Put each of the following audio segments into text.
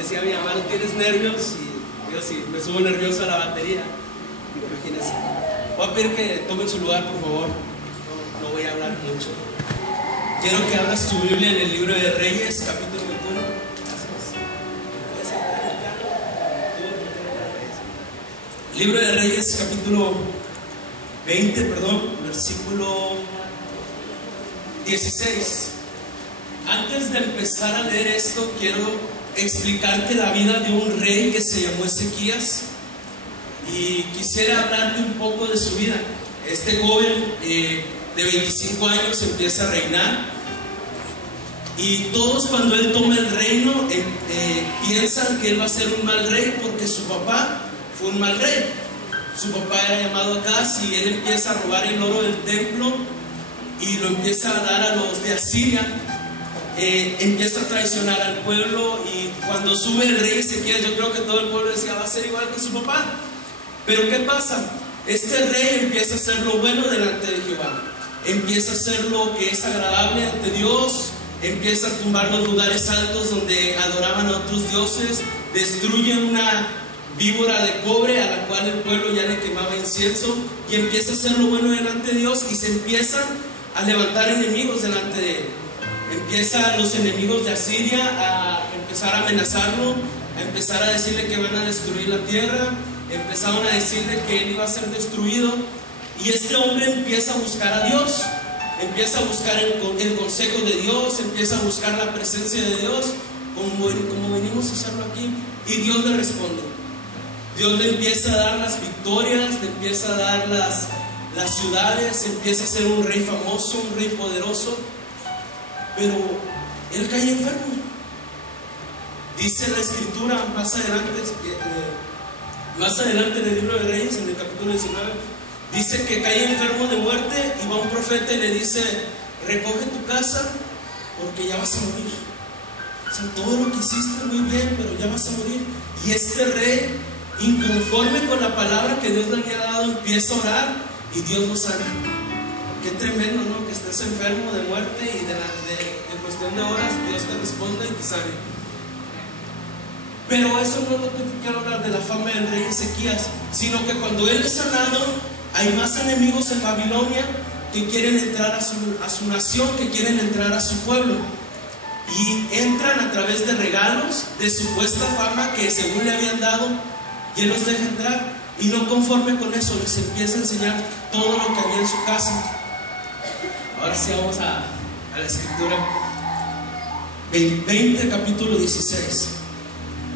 decía mi mamá, ¿no tienes nervios? Y yo sí, me subo nervioso a la batería. Imagínense. Voy a pedir que tomen su lugar, por favor. No voy a hablar mucho. Quiero que abras tu Biblia en el libro de Reyes, capítulo 21. Libro de Reyes, capítulo 20, versículo 16. Antes de empezar a leer esto, quiero explicarte la vida de un rey que se llamó Ezequías. Y quisiera hablarte un poco de su vida. Este joven de 25 años empieza a reinar. Y todos, cuando él toma el reino, piensan que él va a ser un mal rey porque su papá fue un mal rey. Su papá era llamado Acaz y él empieza a robar el oro del templo y lo empieza a dar a los de Asiria. Empieza a traicionar al pueblo, y cuando sube el rey Ezequías, yo creo que todo el pueblo decía, va a ser igual que su papá. Pero ¿qué pasa? Este rey empieza a hacer lo bueno delante de Jehová, empieza a hacer lo que es agradable ante Dios, empieza a tumbar los lugares altos donde adoraban a otros dioses, destruye una víbora de cobre a la cual el pueblo ya le quemaba incienso, y empieza a hacer lo bueno delante de Dios, y se empiezan a levantar enemigos delante de él. Empiezan los enemigos de Asiria a empezar a amenazarlo, a empezar a decirle que van a destruir la tierra, empezaron a decirle que él iba a ser destruido, y este hombre empieza a buscar a Dios, empieza a buscar el consejo de Dios, empieza a buscar la presencia de Dios, como venimos a hacerlo aquí, y Dios le responde. Dios le empieza a dar las victorias, le empieza a dar las ciudades, empieza a ser un rey famoso, un rey poderoso. Pero él cae enfermo. Dice la escritura más adelante en el libro de Reyes, en el capítulo 19, dice que cae enfermo de muerte, y va un profeta y le dice, recoge tu casa porque ya vas a morir. O sea, todo lo que hiciste muy bien, pero ya vas a morir. Y este rey, inconforme con la palabra que Dios le había dado, empieza a orar y Dios lo sana. Qué tremendo, ¿no? Que estés enfermo de muerte y en cuestión de horas Dios te responda y te sane. Pero eso no es lo que te quiero hablar de la fama del rey Ezequías, sino que cuando él es sanado, hay más enemigos en Babilonia que quieren entrar a su nación, que quieren entrar a su pueblo. Y entran a través de regalos, de supuesta fama que según le habían dado, y él los deja entrar. Y no conforme con eso, les empieza a enseñar todo lo que había en su casa. Ahora sí vamos a la escritura. 20, capítulo 16.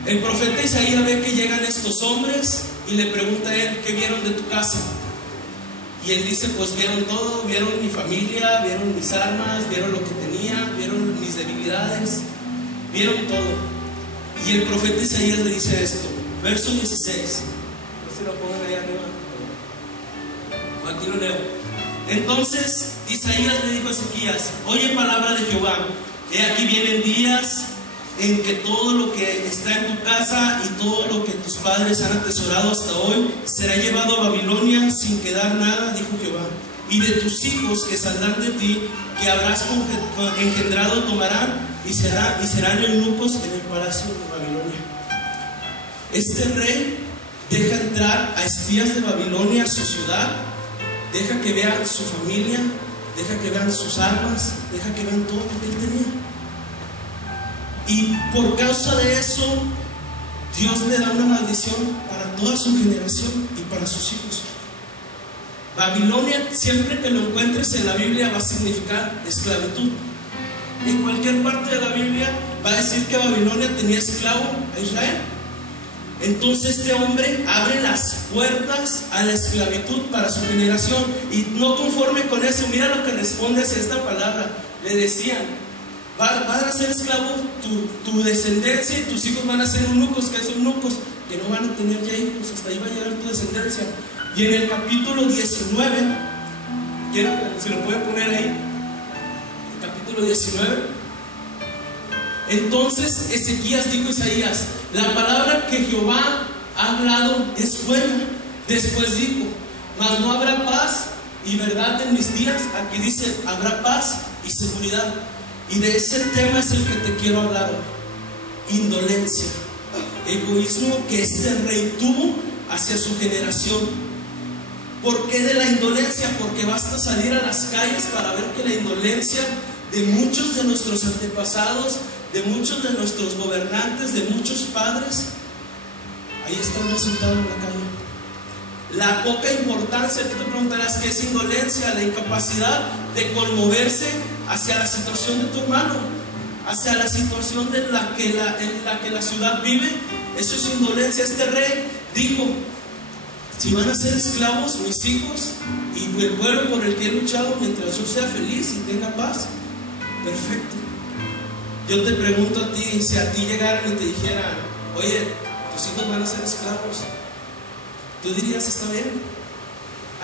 El profeta Isaías ve que llegan estos hombres y le pregunta a él, ¿qué vieron de tu casa? Y él dice, pues vieron todo, vieron mi familia, vieron mis armas, vieron lo que tenía, vieron mis debilidades, vieron todo. Y el profeta Isaías le dice esto, verso 16. No sé si lo pongan ahí arriba. Aquí lo leo. Entonces Isaías le dijo a Ezequías, oye palabra de Jehová, he aquí vienen días en que todo lo que está en tu casa y todo lo que tus padres han atesorado hasta hoy será llevado a Babilonia sin quedar nada, dijo Jehová. Y de tus hijos que saldrán de ti, que habrás engendrado, tomarán y serán eunucos en el palacio de Babilonia. Este rey deja entrar a espías de Babilonia a su ciudad, deja que vean su familia, deja que vean sus armas, deja que vean todo lo que él tenía. Y por causa de eso, Dios le da una maldición para toda su generación y para sus hijos. Babilonia, siempre que lo encuentres en la Biblia, va a significar esclavitud. En cualquier parte de la Biblia va a decir que Babilonia tenía esclavo a Israel. Entonces este hombre abre las puertas a la esclavitud para su generación. Y no conforme con eso, mira lo que responde hacia esta palabra. Le decían, van a ser esclavos tu descendencia, y tus hijos van a ser eunucos. ¿Qué son eunucos? Que no van a tener ya hijos, hasta ahí va a llegar tu descendencia. Y en el capítulo 19, quiero que se lo pueden poner ahí, el capítulo 19. Entonces Ezequías dijo a Isaías, la palabra que Jehová ha hablado es buena. Después dijo, mas no habrá paz y verdad en mis días. Aquí dice, habrá paz y seguridad. Y de ese tema es el que te quiero hablar hoy. Indolencia. egoísmo que este rey tuvo hacia su generación. ¿Por qué de la indolencia? Porque basta salir a las calles para ver que la indolencia de muchos de nuestros antepasados, de muchos de nuestros gobernantes, de muchos padres, ahí están resultados en la calle. La poca importancia, tú te preguntarás qué es indolencia, la incapacidad de conmoverse hacia la situación de tu hermano, hacia la situación en la que la ciudad vive. Eso es indolencia. Este rey dijo: si van a ser esclavos mis hijos y el pueblo por el que he luchado, mientras yo sea feliz y tenga paz, perfecto. Yo te pregunto a ti, si a ti llegaran y te dijeran: oye, tus hijos van a ser esclavos, ¿tú dirías está bien?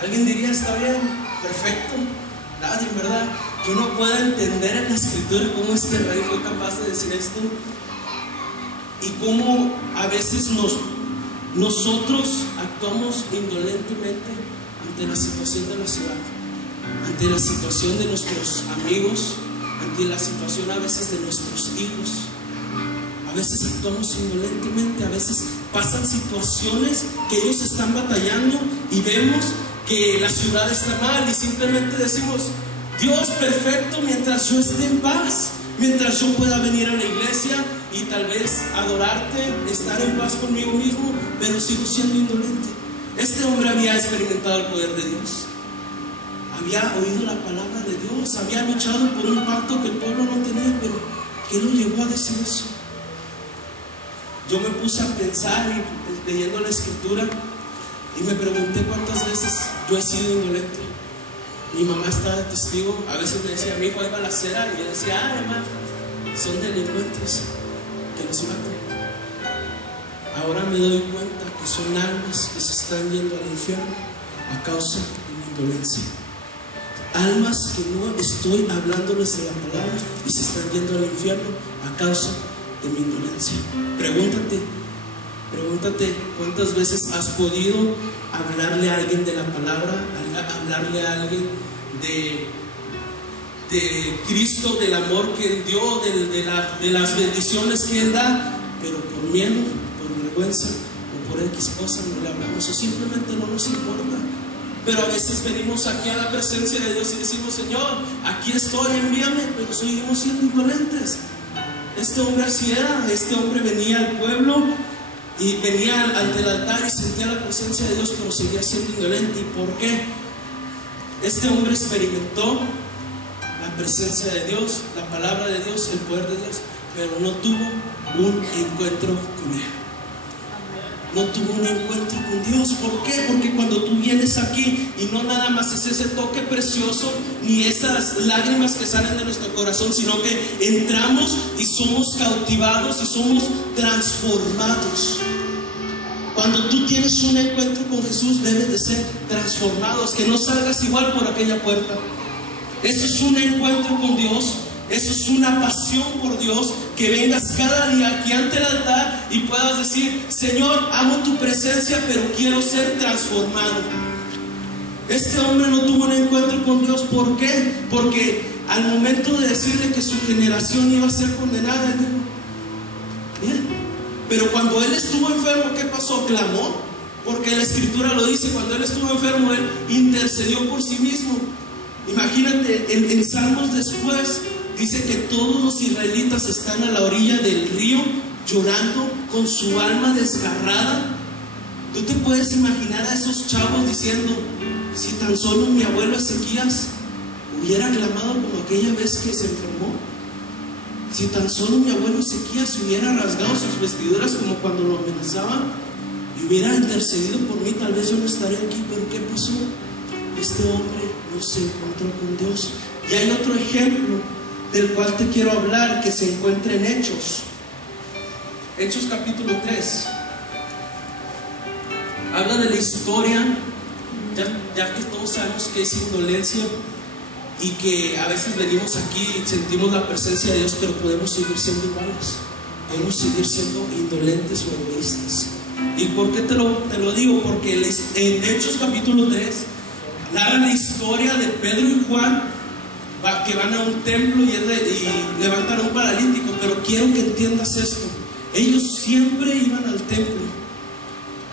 ¿Alguien diría está bien? Perfecto. Nadie, ¿verdad? Yo no puedo entender en la escritura cómo este rey fue capaz de decir esto, y cómo a veces nosotros actuamos indolentemente ante la situación de la ciudad, ante la situación de nuestros amigos, ante la situación a veces de nuestros hijos. A veces actuamos indolentemente, a veces pasan situaciones que ellos están batallando y vemos que la ciudad está mal y simplemente decimos: Dios, perfecto, mientras yo esté en paz, mientras yo pueda venir a la iglesia y tal vez adorarte, estar en paz conmigo mismo, pero sigo siendo indolente. Este hombre había experimentado el poder de Dios, había oído la palabra de Dios, había luchado por un pacto que el pueblo no tenía, pero ¿qué lo llevó a decir eso? Yo me puse a pensar y leyendo la escritura y me pregunté cuántas veces yo he sido indolente. Mi mamá estaba de testigo. A veces me decía: mi hijo, hay balacera, y yo decía: ah, hermano, son delincuentes que nos matan. Ahora me doy cuenta que son almas que se están yendo al infierno a causa de mi indolencia. Almas que no estoy hablándoles de la palabra y se están yendo al infierno a causa de mi indolencia. Pregúntate cuántas veces has podido hablarle a alguien de la palabra, hablarle a alguien de Cristo, del amor que Él dio, de las bendiciones que Él da, pero por miedo, por vergüenza o por X cosa no le hablamos, o simplemente no nos importa. Pero a veces venimos aquí a la presencia de Dios y decimos: Señor, aquí estoy, envíame, pero seguimos siendo indolentes. Este hombre así era. Este hombre venía al pueblo y venía ante el altar y sentía la presencia de Dios, pero seguía siendo indolente. ¿Y por qué? Este hombre experimentó la presencia de Dios, la palabra de Dios, el poder de Dios, pero no tuvo un encuentro con Él. No tuvo un encuentro con Dios. ¿Por qué? Porque cuando tú vienes aquí y no nada más es ese toque precioso ni esas lágrimas que salen de nuestro corazón, sino que entramos y somos cautivados y somos transformados. Cuando tú tienes un encuentro con Jesús, debes de ser transformados, que no salgas igual por aquella puerta. Eso es un encuentro con Dios. Eso es una pasión por Dios, que vengas cada día aquí ante el altar y puedas decir: Señor, amo tu presencia, pero quiero ser transformado. Este hombre no tuvo un encuentro con Dios. ¿Por qué? Porque al momento de decirle que su generación iba a ser condenada, él dijo: bien. Pero cuando él estuvo enfermo, ¿qué pasó? Clamó, porque la escritura lo dice: cuando él estuvo enfermo, él intercedió por sí mismo. Imagínate, en Salmos después dice que todos los israelitas están a la orilla del río llorando con su alma desgarrada. ¿Tú te puedes imaginar a esos chavos diciendo: si tan solo mi abuelo Ezequías hubiera clamado como aquella vez que se enfermó? Si tan solo mi abuelo Ezequías hubiera rasgado sus vestiduras como cuando lo amenazaban y hubiera intercedido por mí, tal vez yo no estaría aquí. Pero ¿qué pasó? Este hombre no se encontró con Dios. Y hay otro ejemplo del cual te quiero hablar, que se encuentra en Hechos capítulo 3. Habla de la historia, ya que todos sabemos que es indolencia y que a veces venimos aquí y sentimos la presencia de Dios, pero podemos seguir siendo iguales, podemos seguir siendo indolentes o egoístas. ¿Y por qué te lo digo? Porque en Hechos capítulo 3 narra la historia de Pedro y Juan, que van a un templo y levantan a un paralítico. Pero quiero que entiendas esto: ellos siempre iban al templo.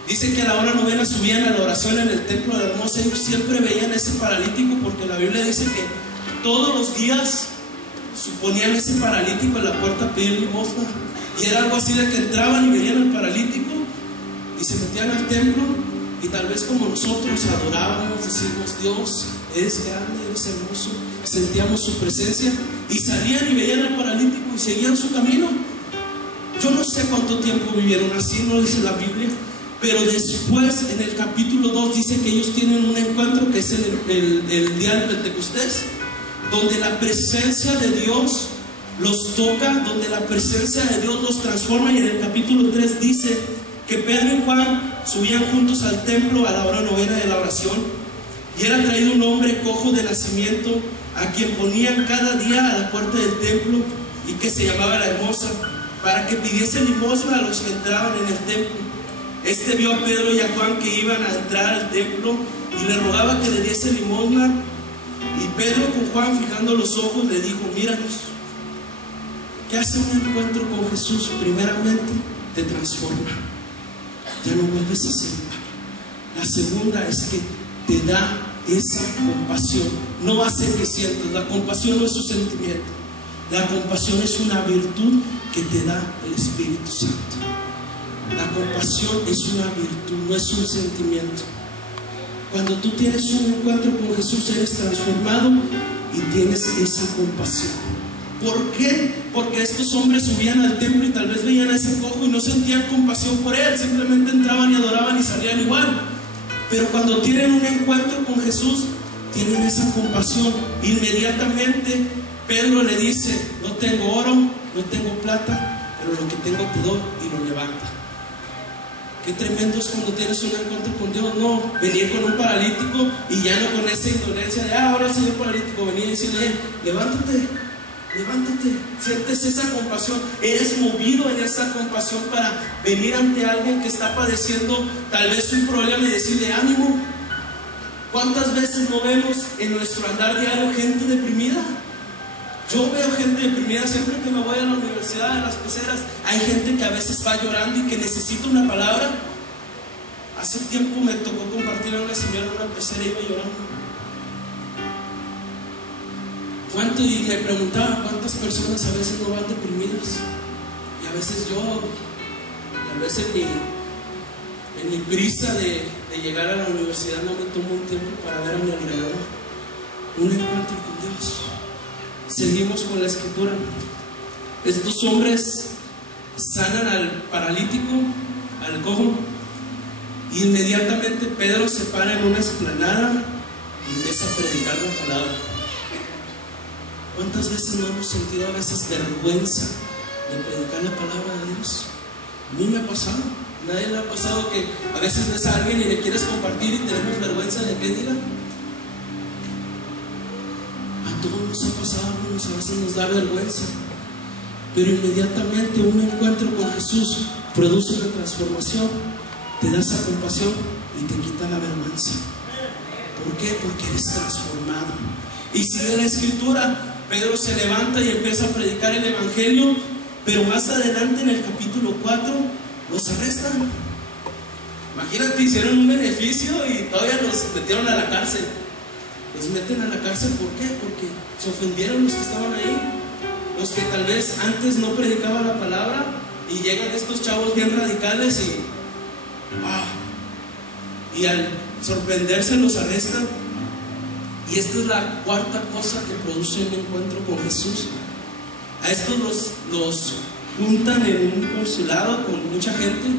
Dice que a la hora novena subían a la oración en el templo de la Hermosa. Ellos siempre veían a ese paralítico, porque la Biblia dice que todos los días ponían ese paralítico en la puerta a pedir limosna. Y era algo así de que entraban y veían al paralítico y se metían al templo, y tal vez como nosotros adorábamos, decimos: Dios, eres grande, eres hermoso, sentíamos su presencia, y salían y veían al paralítico y seguían su camino. Yo no sé cuánto tiempo vivieron así, no dice la Biblia, pero después en el capítulo 2 dice que ellos tienen un encuentro que es el día del Pentecostés, donde la presencia de Dios los toca, donde la presencia de Dios los transforma. Y en el capítulo 3 dice que Pedro y Juan subían juntos al templo a la hora novena de la oración, y era traído un hombre cojo de nacimiento, a quien ponían cada día a la puerta del templo, y que se llamaba la Hermosa, para que pidiese limosna a los que entraban en el templo. Este vio a Pedro y a Juan que iban a entrar al templo, y le rogaba que le diese limosna. Y Pedro, con Juan fijando los ojos, le dijo: míranos. ¿Qué hace un encuentro con Jesús? Primeramente te transforma, ya no vuelves a ser igual. La segunda es que te da esa compasión, no hace que sientas. La compasión no es un sentimiento, la compasión es una virtud que te da el Espíritu Santo. La compasión es una virtud, no es un sentimiento. Cuando tú tienes un encuentro con Jesús, eres transformado y tienes esa compasión. ¿Por qué? Porque estos hombres subían al templo y tal vez veían a ese cojo y no sentían compasión por él, simplemente entraban y adoraban y salían igual. Pero cuando tienen un encuentro con Jesús, tienen esa compasión. Inmediatamente Pedro le dice: no tengo oro, no tengo plata, pero lo que tengo te doy, y lo levanta. Qué tremendo es cuando tienes un encuentro con Dios. No venir con un paralítico y ya no con esa indolencia de: ahora el señor paralítico, venía y decirle: levántate, levántate. Sientes esa compasión, eres movido en esa compasión para venir ante alguien que está padeciendo tal vez un problema y decirle: ánimo. ¿Cuántas veces no vemos en nuestro andar diario gente deprimida? Yo veo gente deprimida siempre que me voy a la universidad, a las peceras. Hay gente que a veces va llorando y que necesita una palabra. Hace tiempo me tocó compartir a una señora en una pecera y iba llorando. Y me preguntaba cuántas personas a veces no van deprimidas. Y a veces yo, tal vez en mi prisa de llegar a la universidad, no me tomo un tiempo para ver a mi alrededor. Un encuentro con Dios. Seguimos con la escritura. Estos hombres sanan al paralítico, al cojo. Inmediatamente Pedro se para en una explanada y empieza a predicar la palabra. ¿Cuántas veces no hemos sentido a veces vergüenza de predicar la palabra de Dios? A mí me ha pasado. ¿A nadie le ha pasado que a veces ves a alguien y le quieres compartir y tenemos vergüenza de que diga? A todos nos ha pasado, hermanos, a veces nos da vergüenza. Pero inmediatamente un encuentro con Jesús produce una transformación, te da esa compasión y te quita la vergüenza. ¿Por qué? Porque eres transformado. Y sigue la escritura. Pedro se levanta y empieza a predicar el evangelio, pero más adelante en el capítulo 4 los arrestan. Imagínate, hicieron un beneficio y todavía los metieron a la cárcel. Los meten a la cárcel, ¿por qué? Porque se ofendieron los que estaban ahí, los que tal vez antes no predicaban la palabra, y llegan estos chavos bien radicales y al sorprenderse los arrestan. Y esta es la cuarta cosa que produce un encuentro con Jesús. A estos los juntan en un consulado con mucha gente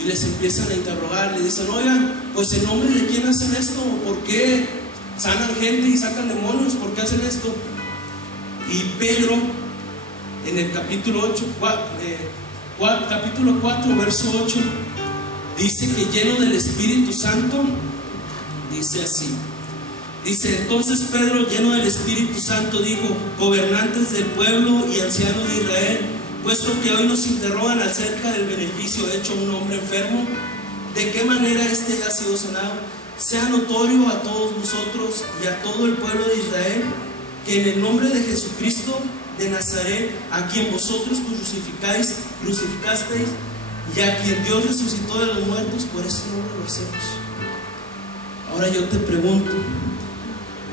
y les empiezan a interrogar. Le dicen: oigan, pues ¿en nombre de quién hacen esto? ¿Por qué sanan gente y sacan demonios? ¿Por qué hacen esto? Y Pedro, en el capítulo 4, verso 8, dice que lleno del Espíritu Santo, dice así. Dice: entonces Pedro, lleno del Espíritu Santo, dijo: gobernantes del pueblo y ancianos de Israel, puesto que hoy nos interrogan acerca del beneficio hecho a un hombre enfermo, ¿de qué manera éste ha sido sanado? Sea notorio a todos vosotros y a todo el pueblo de Israel que en el nombre de Jesucristo, de Nazaret, a quien vosotros crucificasteis, y a quien Dios resucitó de los muertos, por ese nombre lo hacemos. Ahora yo te pregunto,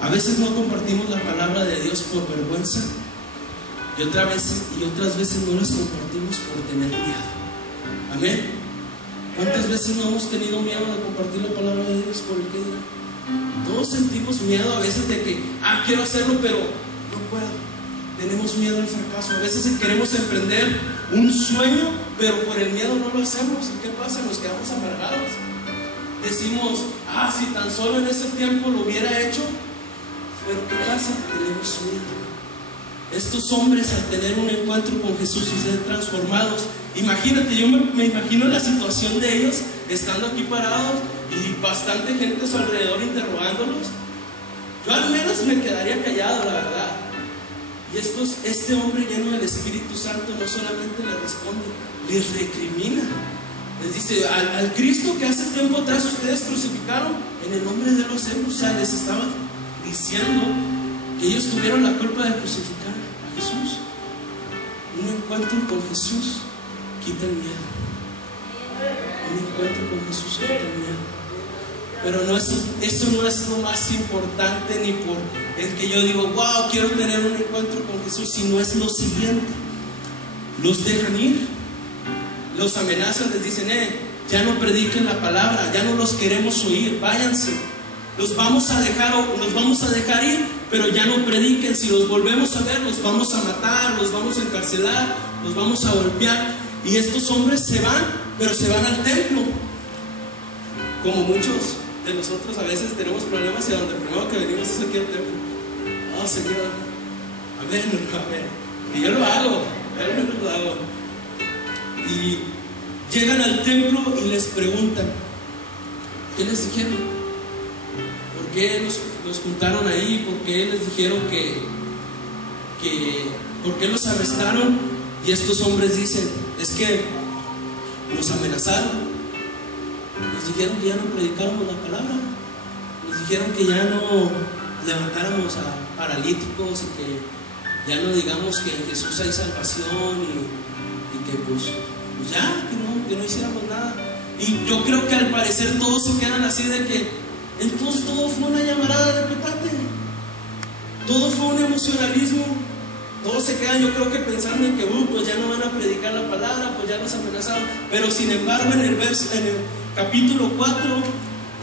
a veces no compartimos la palabra de Dios por vergüenza, y otras veces no las compartimos por tener miedo. Amén. ¿Cuántas veces no hemos tenido miedo de compartir la palabra de Dios por el que dirá? Todos sentimos miedo a veces de que, quiero hacerlo, pero no puedo. Tenemos miedo al fracaso. A veces queremos emprender un sueño, pero por el miedo no lo hacemos. ¿Y qué pasa? Nos quedamos amargados. Decimos, si tan solo en ese tiempo lo hubiera hecho. Pero ¿qué pasa? Tenemos miedo. Estos hombres, al tener un encuentro con Jesús y ser transformados, imagínate, yo me imagino la situación de ellos estando aquí parados y bastante gente a su alrededor interrogándolos. Yo al menos me quedaría callado, la verdad. Y este hombre lleno del Espíritu Santo no solamente le responde, les recrimina. Les dice, al Cristo que hace tiempo atrás ustedes crucificaron, en el nombre de los héroes, les estaba diciendo que ellos tuvieron la culpa de crucificar a Jesús. Un encuentro con Jesús quita el miedo. Un encuentro con Jesús quita el miedo. Pero eso no es lo más importante, ni por el que yo digo, wow, quiero tener un encuentro con Jesús, sino es lo siguiente. Los dejan ir, los amenazan, les dicen, ya no prediquen la palabra, ya no los queremos oír, váyanse. Los vamos a dejar ir, pero ya no prediquen. Si los volvemos a ver, los vamos a matar, los vamos a encarcelar, los vamos a golpear. Y estos hombres se van, pero se van al templo. Como muchos de nosotros a veces tenemos problemas y a donde primero que venimos es aquí al templo. Señor, amén. Y yo lo hago. Y llegan al templo y les preguntan, ¿qué les dijeron? ¿Por qué los juntaron ahí? ¿Por qué les dijeron por qué los arrestaron? Y estos hombres dicen, es que nos amenazaron. Nos dijeron que ya no predicáramos la palabra. Nos dijeron que ya no levantáramos a paralíticos y que ya no digamos que en Jesús hay salvación y que pues ya, que no hiciéramos nada. Y yo creo que al parecer todos se quedan así de que entonces todo fue una llamarada de petate, todo fue un emocionalismo. Todos se quedan, yo creo que pensando en que pues ya no van a predicar la palabra, pues ya los amenazaron. Pero sin embargo en el capítulo 4,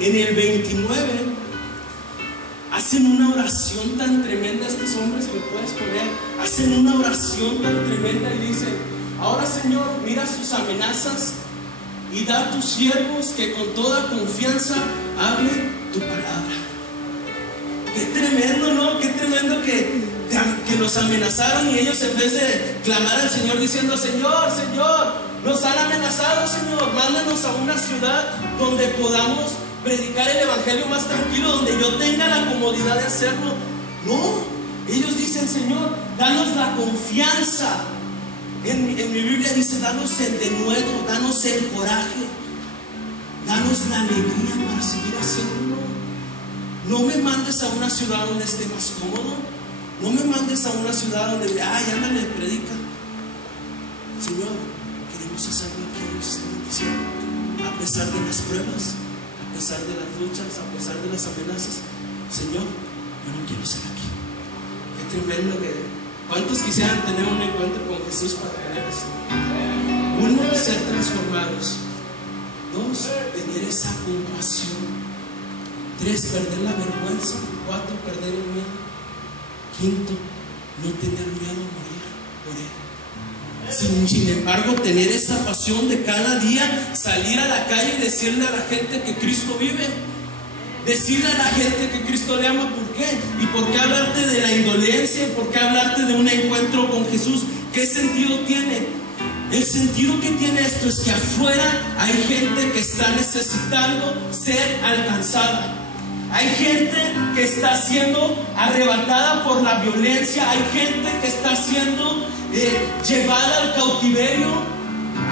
en el 29, hacen una oración tan tremenda. Estos hombres, que puedes poner, hacen una oración tan tremenda y dicen, ahora Señor, mira sus amenazas y da a tus siervos que con toda confianza hablen tu palabra. Qué tremendo, ¿no? Qué tremendo que los amenazaron y ellos, en vez de clamar al Señor diciendo, Señor, nos han amenazado, Señor, mándanos a una ciudad donde podamos predicar el evangelio más tranquilo, donde yo tenga la comodidad de hacerlo. No, ellos dicen, Señor, danos la confianza. En mi Biblia dice, danos el denuedo, danos el coraje, danos la alegría para seguir haciéndolo. No me mandes a una ciudad donde esté más cómodo. No me mandes a una ciudad donde, ándale, predica. Señor, queremos hacer lo que ellos están diciendo. A pesar de las pruebas, a pesar de las luchas, a pesar de las amenazas. Señor, yo no quiero ser aquí. Qué tremendo que... ¿Cuántos quisieran tener un encuentro con Jesús para tener esto? Uno, ser transformados. Dos, tener esa compasión. Tres, perder la vergüenza. Cuatro, perder el miedo. Quinto, no tener miedo a morir por Él. Sin embargo, tener esa pasión de cada día salir a la calle y decirle a la gente que Cristo vive. Decirle a la gente que Cristo le ama. ¿Por qué? ¿Y por qué hablarte de la indolencia? ¿Por qué hablarte de un encuentro con Jesús? ¿Qué sentido tiene? El sentido que tiene esto es que afuera hay gente que está necesitando ser alcanzada. Hay gente que está siendo arrebatada por la violencia. Hay gente que está siendo llevada al cautiverio.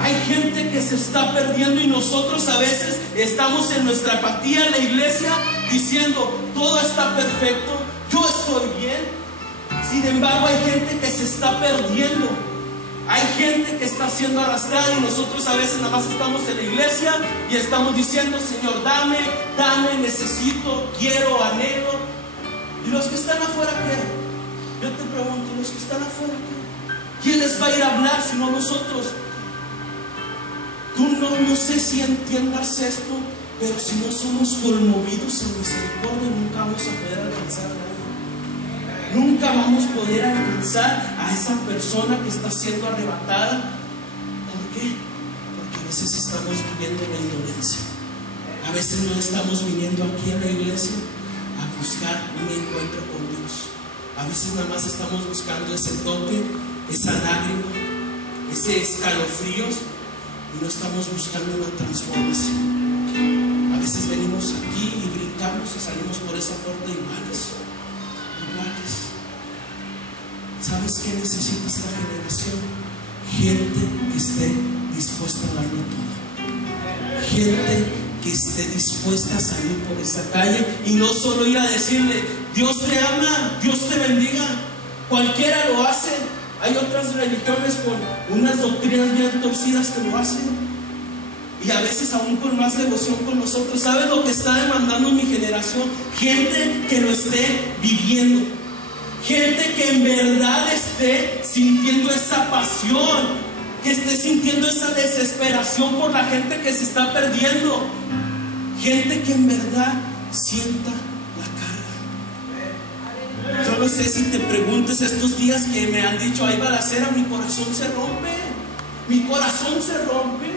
Hay gente que se está perdiendo y nosotros a veces estamos en nuestra apatía en la iglesia diciendo, todo está perfecto, yo estoy bien. Sin embargo, hay gente que se está perdiendo. Hay gente que está siendo arrastrada y nosotros a veces nada más estamos en la iglesia y estamos diciendo: Señor, dame, dame, necesito, quiero, anhelo. ¿Y los que están afuera qué? Yo te pregunto, los que están afuera qué? ¿Quién les va a ir a hablar si no nosotros? Tú no sé si entiendas esto, pero si no somos conmovidos en misericordia, nunca vamos a poder alcanzar a nadie. Nunca vamos a poder alcanzar a esa persona que está siendo arrebatada. ¿Por qué? Porque a veces estamos viviendo la indolencia. A veces no estamos viniendo aquí a la iglesia a buscar un encuentro con Dios. A veces nada más estamos buscando ese toque, esa lágrima, ese escalofríos, y no estamos buscando una transformación. A veces venimos aquí y brincamos y salimos por esa puerta iguales. ¿Sabes qué necesita esta generación? Gente que esté dispuesta a darlo todo. Gente que esté dispuesta a salir por esa calle y no solo ir a decirle: Dios te ama, Dios te bendiga. Cualquiera lo hace. Hay otras religiones con unas doctrinas bien torcidas que lo hacen, y a veces aún con más devoción con nosotros. ¿Sabes lo que está demandando mi generación? Gente que lo esté viviendo, gente que en verdad esté sintiendo esa pasión, que esté sintiendo esa desesperación por la gente que se está perdiendo, gente que en verdad sienta la carga. Yo no sé si te preguntes estos días que me han dicho: hay balacera, mi corazón se rompe, mi corazón se rompe.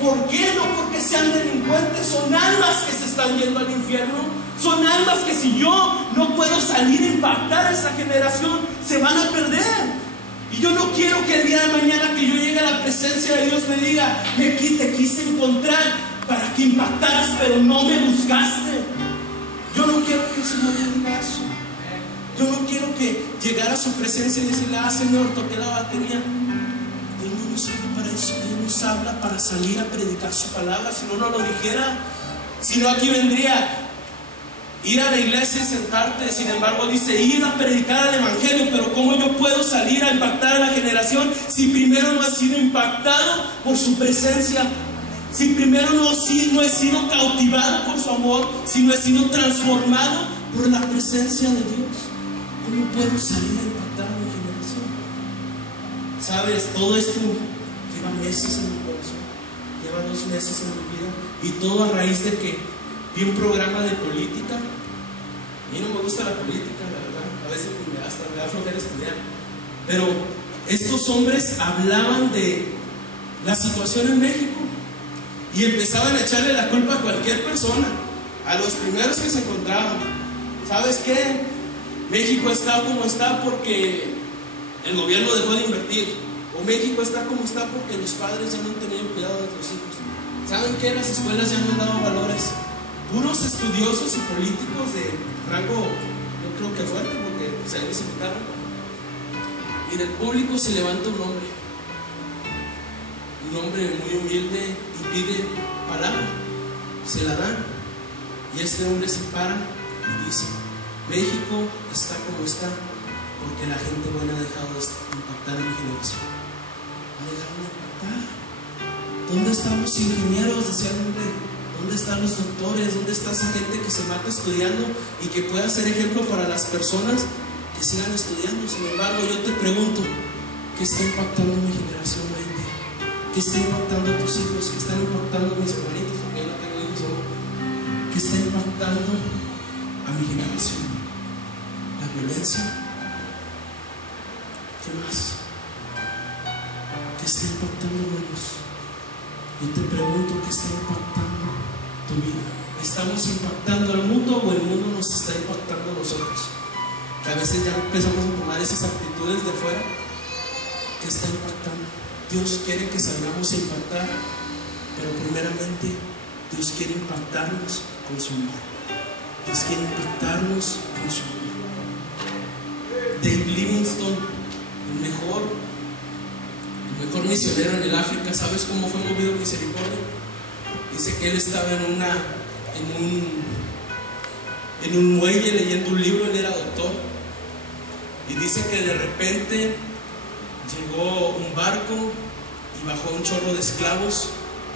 ¿Por qué? No porque sean delincuentes, son almas que se están yendo al infierno. Son almas que si yo no puedo salir a impactar a esa generación, se van a perder. Y yo no quiero que el día de mañana que yo llegue a la presencia de Dios me diga: te quise encontrar para que impactaras, pero no me buscaste. Yo no quiero que el Señor me diga eso. Yo no quiero que llegara a su presencia y decirle: ah, Señor, toqué la batería. Dios no nos habla para eso. Dios nos habla para salir a predicar su palabra. Si no, no lo dijera. Si no, aquí vendría ir a la iglesia y sentarte. Sin embargo, dice: ir a predicar el evangelio. Pero ¿cómo yo puedo salir a impactar a la generación si primero no he sido impactado por su presencia? Si primero no he sido cautivado por su amor, si no he sido transformado por la presencia de Dios, ¿cómo puedo salir a impactar a mi generación? Sabes, todo esto lleva meses en mi corazón, lleva 2 meses en mi vida, y todo a raíz de que vi un programa de política. A mí no me gusta la política, la verdad, a veces me da flojera estudiar, pero estos hombres hablaban de la situación en México y empezaban a echarle la culpa a cualquier persona, a los primeros que se encontraban. ¿Sabes qué? México está como está porque el gobierno dejó de invertir, o México está como está porque los padres ya no han tenido cuidado de los hijos. ¿Saben qué? Las escuelas ya no han dado valores. Puros estudiosos y políticos de rango, yo creo que fuerte, porque se invitaron, y del público se levanta un hombre muy humilde, y pide palabra. Se la dan, y este hombre se para y dice: México está como está porque la gente buena ha dejado de impactar en mi generación. Ha dejado de impactar. ¿Dónde están los ingenieros? Decía el hombre. ¿Dónde están los doctores? ¿Dónde está esa gente que se mata estudiando y que pueda ser ejemplo para las personas que sigan estudiando? Sin embargo, yo te pregunto: ¿qué está impactando mi generación hoy en día? ¿Qué está impactando a tus hijos? ¿Qué están impactando a mis hermanitos? Porque yo no tengo hijos aún. ¿Qué está impactando a mi generación? ¿La violencia? ¿Qué más? ¿Qué está impactando, hermanos? Yo te pregunto: ¿qué está impactando tu vida? ¿Estamos impactando al mundo o el mundo nos está impactando a nosotros? Que a veces ya empezamos a tomar esas actitudes de fuera. ¿Qué está impactando? Dios quiere que salgamos a impactar, pero primeramente Dios quiere impactarnos con su amor. Dios quiere impactarnos con su amor. Dave Livingstone, el mejor misionero en el África, ¿sabes cómo fue movido misericordia? Dice que él estaba en un muelle leyendo un libro. Él era doctor, Y dice que de repente llegó un barco y bajó un chorro de esclavos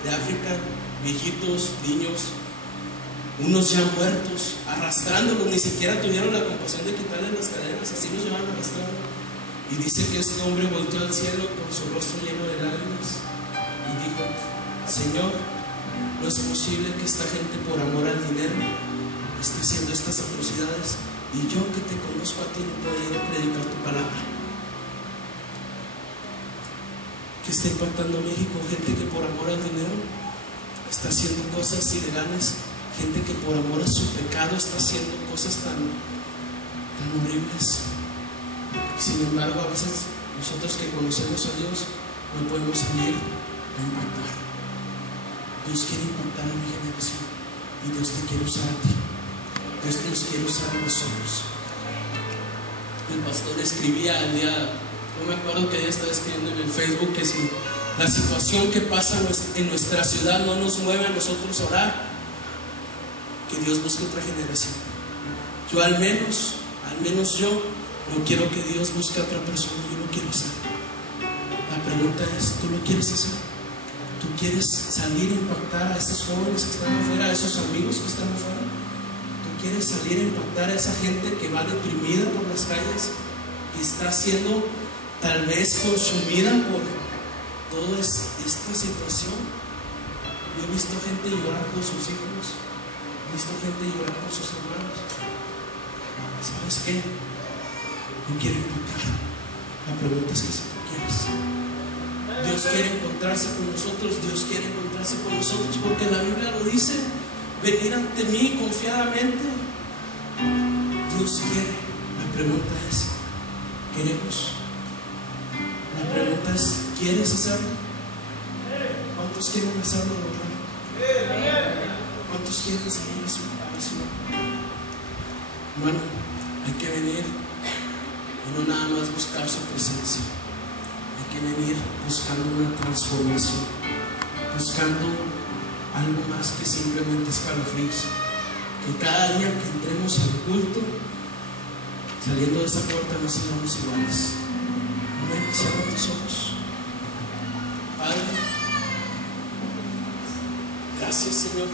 de África, viejitos, niños, unos ya muertos, arrastrándolos, ni siquiera tuvieron la compasión de quitarles las cadenas, así los llevaban arrastrando. Y dice que este hombre volteó al cielo con su rostro lleno de lágrimas y dijo: Señor, no es posible que esta gente por amor al dinero esté haciendo estas atrocidades, y yo que te conozco a ti no puedo ir a predicar tu palabra. ¿Qué está impactando México? Gente que por amor al dinero está haciendo cosas ilegales, gente que por amor a su pecado está haciendo cosas tan horribles. Sin embargo, a veces nosotros que conocemos a Dios no podemos salir a impactar. Dios quiere impactar a mi generación y Dios te quiere usar a ti. Dios nos quiere usar a nosotros. El pastor escribía el día, no me acuerdo que ella estaba escribiendo en el Facebook, que si la situación que pasa en nuestra ciudad no nos mueve a nosotros a orar, que Dios busque otra generación. Yo al menos yo no quiero que Dios busque a otra persona, yo lo quiero hacer. La pregunta es, ¿tú lo quieres hacer? ¿Tú quieres salir a impactar a esos jóvenes que están afuera, a esos amigos que están afuera? ¿Tú quieres salir a impactar a esa gente que va deprimida por las calles, que está siendo tal vez consumida por toda esta situación? Yo he visto gente llorar por sus hijos, he visto gente llorar por sus hermanos. ¿Sabes qué? Yo quiero impactar. La pregunta es que si tú quieres. Dios quiere encontrarse con nosotros, Dios quiere encontrarse con nosotros, porque la Biblia lo dice: venir ante mí confiadamente. Dios quiere. La pregunta es: ¿queremos? La pregunta es: ¿quieres hacerlo? ¿Cuántos quieren hacerlo de verdad? ¿Cuántos quieren seguir a su oración? Bueno, hay que venir y no nada más buscar su presencia. Hay que venir buscando una transformación, buscando algo más que simplemente escalofríos. Que cada día que entremos al culto, saliendo de esa puerta, no seamos iguales. Amén. Cierra tus ojos. Padre, gracias, Señor.